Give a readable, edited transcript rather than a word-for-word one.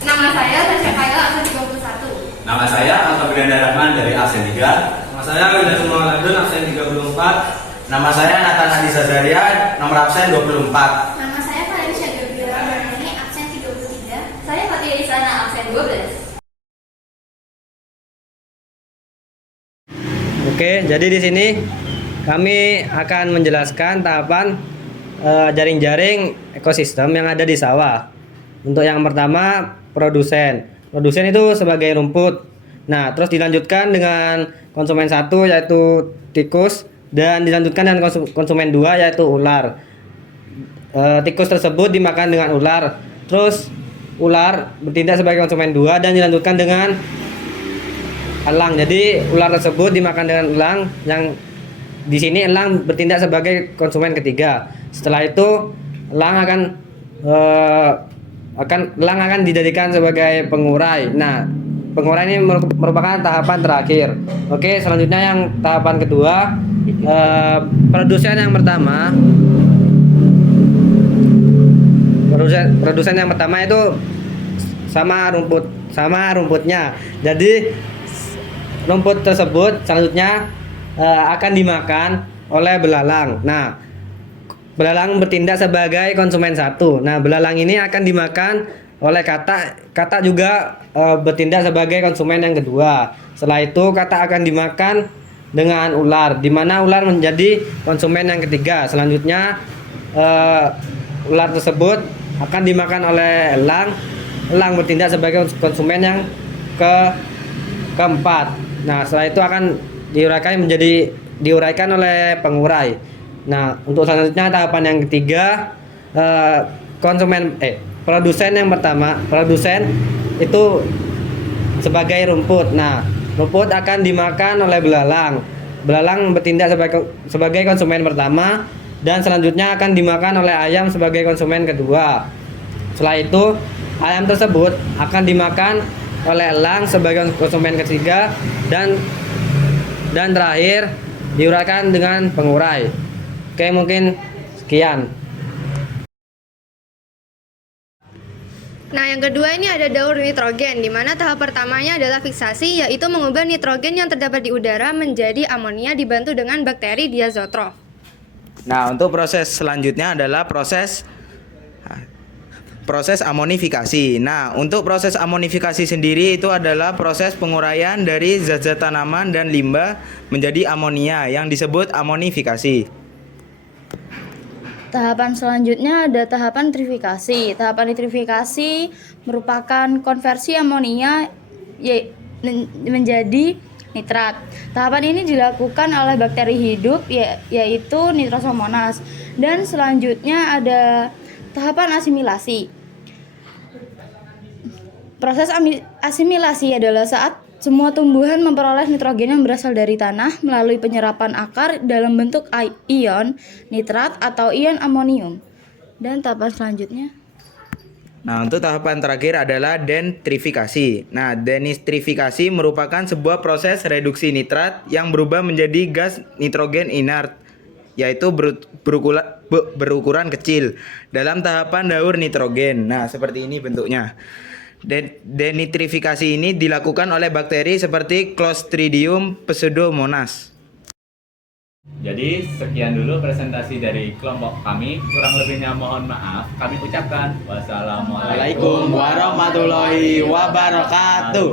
Nama saya Tasya Kaya, absen 31. Nama saya Alfa Rahman dari absen 3. Nama saya Wilayah Maladun, absen 34. Nama saya Nathan Adi Zazaria, nomor absen 24. Nama saya Valencia Gabriela Barnani, absen 33. Saya Fatia Isana, absen 12. Oke, jadi di sini kami akan menjelaskan tahapan jaring-jaring ekosistem yang ada di sawah. Untuk yang pertama, produsen. Produsen itu sebagai rumput. Nah, terus dilanjutkan dengan konsumen satu yaitu tikus, dan dilanjutkan dengan konsumen dua yaitu ular. Tikus tersebut dimakan dengan ular. Terus ular bertindak sebagai konsumen dua dan dilanjutkan dengan elang. Jadi ular tersebut dimakan dengan elang, yang di sini elang bertindak sebagai konsumen ketiga. Setelah itu elang akan dijadikan sebagai pengurai. Nah, pengurai ini merupakan tahapan terakhir. Oke, selanjutnya yang tahapan kedua, produsen yang pertama. Produsen yang pertama itu sama rumputnya. Jadi rumput tersebut selanjutnya akan dimakan oleh belalang. Nah, belalang bertindak sebagai konsumen satu. Nah, belalang ini akan dimakan oleh katak. Katak juga bertindak sebagai konsumen yang kedua. Setelah itu katak akan dimakan dengan ular, di mana ular menjadi konsumen yang ketiga. Selanjutnya ular tersebut akan dimakan oleh elang. Elang bertindak sebagai konsumen yang keempat. Nah, setelah itu akan diuraikan oleh pengurai. Nah, untuk selanjutnya tahapan yang ketiga, produsen yang pertama, produsen itu sebagai rumput. Nah, rumput akan dimakan oleh belalang. Belalang bertindak sebagai konsumen pertama, dan selanjutnya akan dimakan oleh ayam sebagai konsumen kedua. Setelah itu ayam tersebut akan dimakan oleh elang sebagai konsumen ketiga, dan terakhir diuraikan dengan pengurai. Oke, mungkin sekian. Nah, yang kedua ini ada daur nitrogen, di mana tahap pertamanya adalah fiksasi, yaitu mengubah nitrogen yang terdapat di udara menjadi amonia dibantu dengan bakteri diazotrof. Nah, untuk proses selanjutnya adalah proses amonifikasi. Nah, untuk proses amonifikasi sendiri itu adalah proses penguraian dari zat-zat tanaman dan limbah menjadi amonia yang disebut amonifikasi. Tahapan selanjutnya ada tahapan nitrifikasi. Tahapan nitrifikasi merupakan konversi amonia menjadi nitrat. Tahapan ini dilakukan oleh bakteri hidup yaitu Nitrosomonas. Dan selanjutnya ada tahapan asimilasi. Proses asimilasi adalah saat semua tumbuhan memperoleh nitrogen yang berasal dari tanah melalui penyerapan akar dalam bentuk ion nitrat atau ion amonium. Dan tahapan selanjutnya. Nah, untuk tahapan terakhir adalah denitrifikasi. Nah, denitrifikasi merupakan sebuah proses reduksi nitrat yang berubah menjadi gas nitrogen inert, yaitu berukuran kecil dalam tahapan daur nitrogen. Nah, seperti ini bentuknya. Denitrifikasi ini dilakukan oleh bakteri seperti Clostridium pseudomonas. Jadi sekian dulu presentasi dari kelompok kami. Kurang lebihnya mohon maaf. Kami ucapkan wassalamualaikum Waalaikumsalam warahmatullahi wabarakatuh.